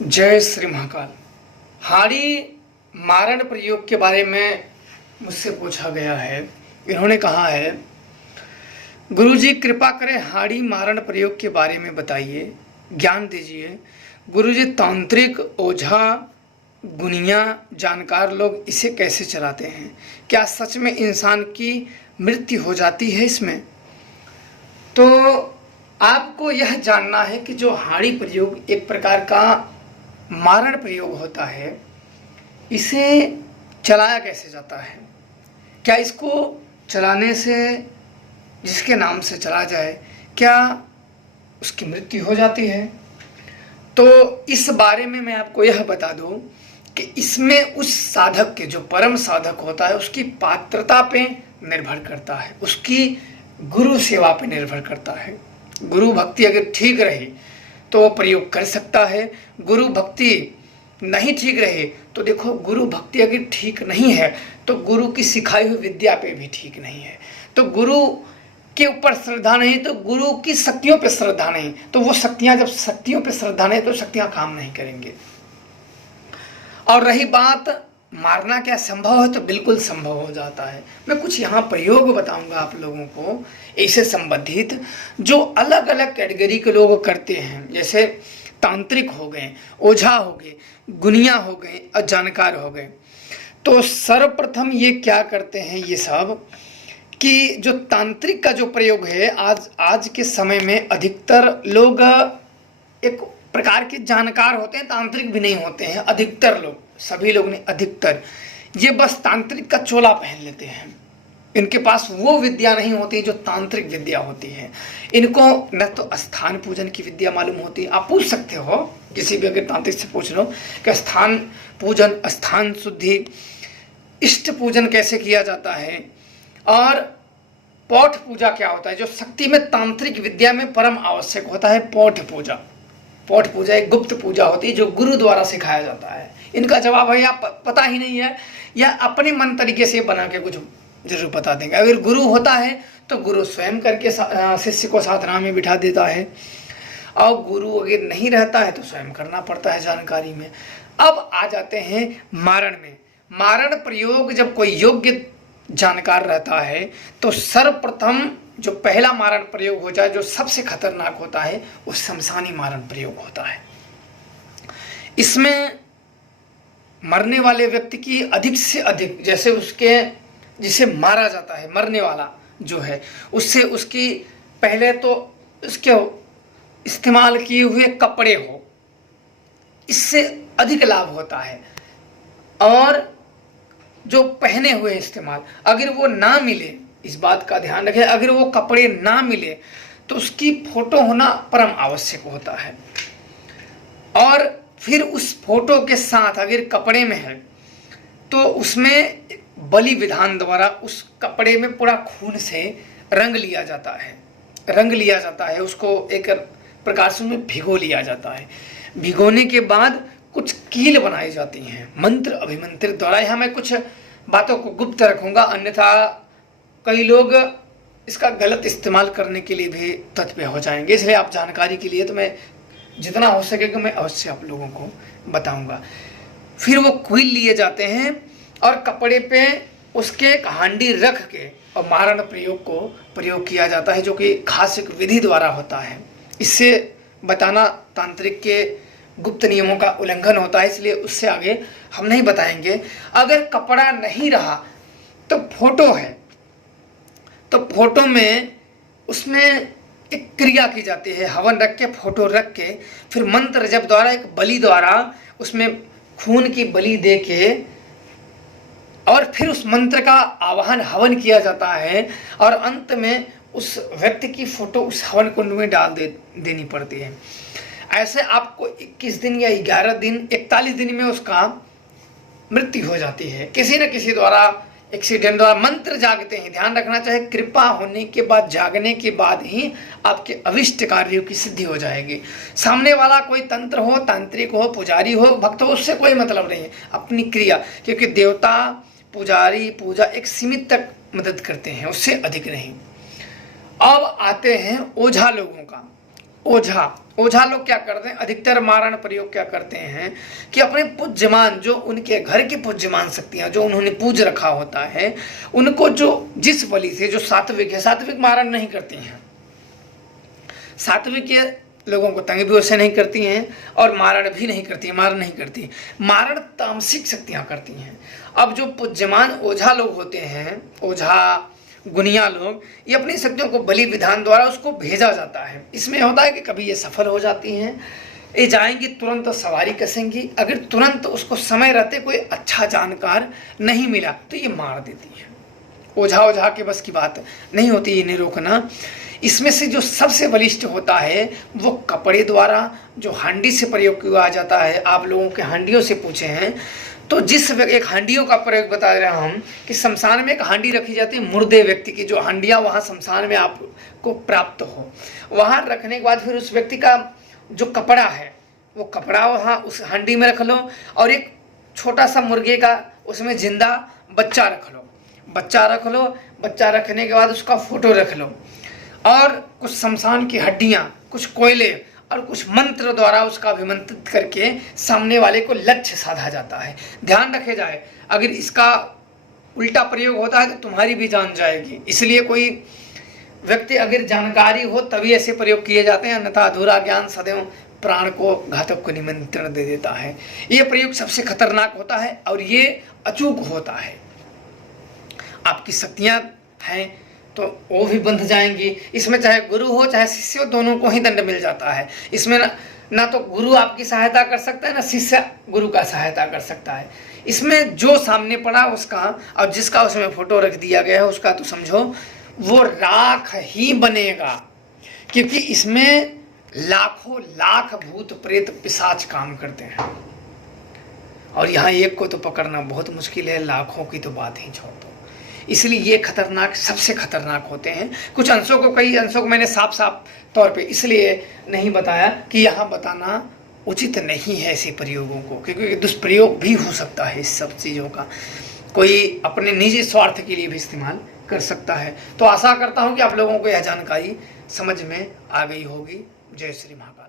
जय श्री महाकाल। हाड़ी मारण प्रयोग के बारे में मुझसे पूछा गया है। इन्होंने कहा है, गुरुजी कृपा करें हाड़ी मारण प्रयोग के बारे में बताइए, ज्ञान दीजिए। गुरुजी तांत्रिक, ओझा, गुनिया जानकार लोग इसे कैसे चलाते हैं? क्या सच में इंसान की मृत्यु हो जाती है इसमें? तो आपको यह जानना है कि जो हाड़ी प्रयोग एक प्रकार का मारण प्रयोग होता है, इसे चलाया कैसे जाता है? क्या इसको चलाने से, जिसके नाम से चला जाए, क्या उसकी मृत्यु हो जाती है? तो इस बारे में मैं आपको यह बता दूं कि इसमें उस साधक के, जो परम साधक होता है, उसकी पात्रता पे निर्भर करता है, उसकी गुरु सेवा पे निर्भर करता है। गुरु भक्ति अगर ठीक रहे तो वो प्रयोग कर सकता है। गुरु भक्ति नहीं ठीक रहे तो देखो, गुरु भक्ति अगर ठीक नहीं है तो गुरु की सिखाई हुई विद्या पे भी ठीक नहीं है। तो गुरु के ऊपर श्रद्धा नहीं तो गुरु की शक्तियों पे श्रद्धा नहीं, तो वो शक्तियां, जब शक्तियों पे श्रद्धा नहीं तो शक्तियां काम नहीं करेंगे। और रही बात मारना क्या संभव है, तो बिल्कुल संभव हो जाता है। मैं कुछ यहाँ प्रयोग बताऊंगा आप लोगों को इससे संबंधित, जो अलग अलग कैटेगरी के लोग करते हैं। जैसे तांत्रिक हो गए, ओझा हो गए, गुनिया हो गए और जानकार हो गए। तो सर्वप्रथम ये क्या करते हैं ये सब, कि जो तांत्रिक का जो प्रयोग है, आज के समय में अधिकतर लोग एक प्रकार के जानकार होते हैं, तांत्रिक भी नहीं होते हैं। अधिकतर लोग, सभी लोग नहीं, अधिकतर ये बस तांत्रिक का चोला पहन लेते हैं। इनके पास वो विद्या नहीं होती जो तांत्रिक विद्या होती है। इनको न तो स्थान पूजन की विद्या मालूम होती है। आप पूछ सकते हो किसी भी अगर तांत्रिक से पूछ लो कि स्थान पूजन, स्थान शुद्धि, इष्ट पूजन कैसे किया जाता है, और पौठ पूजा क्या होता है, जो शक्ति में तांत्रिक विद्या में परम आवश्यक होता है। पौठ पूजा, पौठ पूजा एक गुप्त पूजा होती है जो गुरु द्वारा सिखाया जाता है। इनका जवाब है या पता ही नहीं है, या अपने मन तरीके से बना के कुछ जरूर बता देंगे। अगर गुरु होता है तो गुरु स्वयं करके शिष्य को साधना में बिठा देता है, और गुरु अगर नहीं रहता है तो स्वयं करना पड़ता है जानकारी में। अब आ जाते हैं मारण में। मारण प्रयोग जब कोई योग्य जानकार रहता है तो सर्वप्रथम जो पहला मारण प्रयोग हो जाए, जो सबसे खतरनाक होता है, वो शमशानी मारण प्रयोग होता है। इसमें मरने वाले व्यक्ति की अधिक से अधिक, जैसे उसके जिसे मारा जाता है, मरने वाला जो है, उससे उसकी पहले तो उसके इस्तेमाल किए हुए कपड़े हो, इससे अधिक लाभ होता है। और जो पहने हुए इस्तेमाल, अगर वो ना मिले, इस बात का ध्यान रखें, अगर वो कपड़े ना मिले तो उसकी फोटो होना परम आवश्यक होता है। और फिर उस फोटो के साथ अगर कपड़े में है तो उसमें बलि विधान द्वारा उस कपड़े में पूरा खून से रंग लिया जाता है, रंग लिया जाता है। उसको एक प्रकार से उसमें भिगो लिया जाता है। भिगोने के बाद कुछ कील बनाई जाती हैं मंत्र अभिमंत्रित द्वारा। यहाँ मैं कुछ बातों को गुप्त रखूंगा, अन्यथा कई लोग इसका गलत इस्तेमाल करने के लिए भी तत्पर हो जाएंगे। इसलिए आप जानकारी के लिए तो मैं जितना हो सकेगा मैं अवश्य आप लोगों को बताऊंगा। फिर वो कील लिए जाते हैं और कपड़े पे उसके एक हांडी रख के और मारण प्रयोग किया जाता है, जो कि खास एक विधि द्वारा होता है। इससे बताना तांत्रिक के गुप्त नियमों का उल्लंघन होता है, इसलिए उससे आगे हम नहीं बताएंगे। अगर कपड़ा नहीं रहा तो फोटो है, तो फोटो में उसमें एक क्रिया की जाती है, हवन रख के, फोटो रख के, फिर मंत्र जप द्वारा, एक बलि द्वारा उसमें खून की बलि दे के, और फिर उस मंत्र का आवाहन, हवन किया जाता है, और अंत में उस व्यक्ति की फोटो उस हवन कुंड में डाल देनी पड़ती है। ऐसे आपको 21 दिन या 11 दिन, 41 दिन में उसका मृत्यु हो जाती है किसी न किसी द्वारा, एक्सीडेंट द्वारा। मंत्र जागते हैं, ध्यान रखना चाहिए, कृपा होने के बाद, जागने के बाद ही आपके अविष्ट कार्यों की सिद्धि हो जाएगी। सामने वाला कोई तंत्र हो, तांत्रिक हो, पुजारी हो, भक्त हो, उससे कोई मतलब नहीं है। अपनी क्रिया, क्योंकि देवता, पुजारी, पूजा एक सीमित तक मदद करते हैं, उससे अधिक नहीं। अब आते हैं ओझा लोगों का। ओझा ओझा लोग क्या करते हैं, अधिकतर मारण प्रयोग क्या करते हैं कि अपने पूज्यमान, जो उनके घर की पूज्यमान शक्तियां जो उन्होंने पूज रखा होता है, उनको जो जिस बलि से, जो सात्विक है, सात्विक मारण नहीं करती हैं, सात्विक के लोगों को तंग भी वैसे नहीं करती हैं और मारण भी नहीं करती, मारण नहीं करती, मारण तामसिक शक्तियां करती हैं। अब जो पूज्यमान ओझा लोग होते हैं, ओझा गुनिया लोग, ये अपनी शक्तियों को बलि विधान द्वारा उसको भेजा जाता है। इसमें होता है कि कभी ये सफल हो जाती हैं, ये जाएंगी तुरंत सवारी कसेंगी, अगर तुरंत उसको समय रहते कोई अच्छा जानकार नहीं मिला तो ये मार देती है। ओझा के बस की बात नहीं होती इन्हें रोकना। इसमें से जो सबसे बलिष्ठ होता है वो कपड़े द्वारा, जो हांडी से प्रयोग किया जाता है। आप लोगों के हांडियों से पूछे हैं तो जिस एक हांडियों का प्रयोग बता रहे हैं हम कि शमशान में एक हांडी रखी जाती है मुर्दे व्यक्ति की, जो हांडियाँ वहाँ शमशान में आपको प्राप्त हो, वहाँ रखने के बाद फिर उस व्यक्ति का जो कपड़ा है वो कपड़ा वहाँ उस हांडी में रख लो और एक छोटा सा मुर्गे का उसमें जिंदा बच्चा रख लो, बच्चा रखने के बाद उसका फोटो रख लो और कुछ शमशान की हड्डियाँ, कुछ कोयले और कुछ मंत्र द्वारा उसका अभिमंत्रित करके सामने वाले को लक्ष्य साधा जाता है। ध्यान रखे जाए, अगर इसका उल्टा प्रयोग होता है तो तुम्हारी भी जान जाएगी। इसलिए कोई व्यक्ति अगर जानकारी हो तभी ऐसे प्रयोग किए जाते हैं, अन्यथा अधूरा ज्ञान सदैव प्राण को, घातक को निमंत्रण दे देता है। ये प्रयोग सबसे खतरनाक होता है और ये अचूक होता है। आपकी शक्तियाँ हैं तो वो भी बंध जाएंगी। इसमें चाहे गुरु हो चाहे शिष्य हो, दोनों को ही दंड मिल जाता है। इसमें ना तो गुरु आपकी सहायता कर सकता है, ना शिष्य गुरु का सहायता कर सकता है। इसमें जो सामने पड़ा उसका और जिसका उसमें फोटो रख दिया गया है उसका तो समझो वो राख ही बनेगा, क्योंकि इसमें लाखों लाख भूत प्रेत पिशाच काम करते हैं और यहाँ एक को तो पकड़ना बहुत मुश्किल है, लाखों की तो बात ही छोड़ दो। इसलिए ये खतरनाक, सबसे खतरनाक होते हैं। कुछ अंशों को, कई अंशों को मैंने साफ तौर पे इसलिए नहीं बताया कि यहाँ बताना उचित नहीं है ऐसे प्रयोगों को, क्योंकि दुष्प्रयोग भी हो सकता है इस सब चीज़ों का, कोई अपने निजी स्वार्थ के लिए भी इस्तेमाल कर सकता है। तो आशा करता हूँ कि आप लोगों को यह जानकारी समझ में आ गई होगी। जय श्री महाकाल।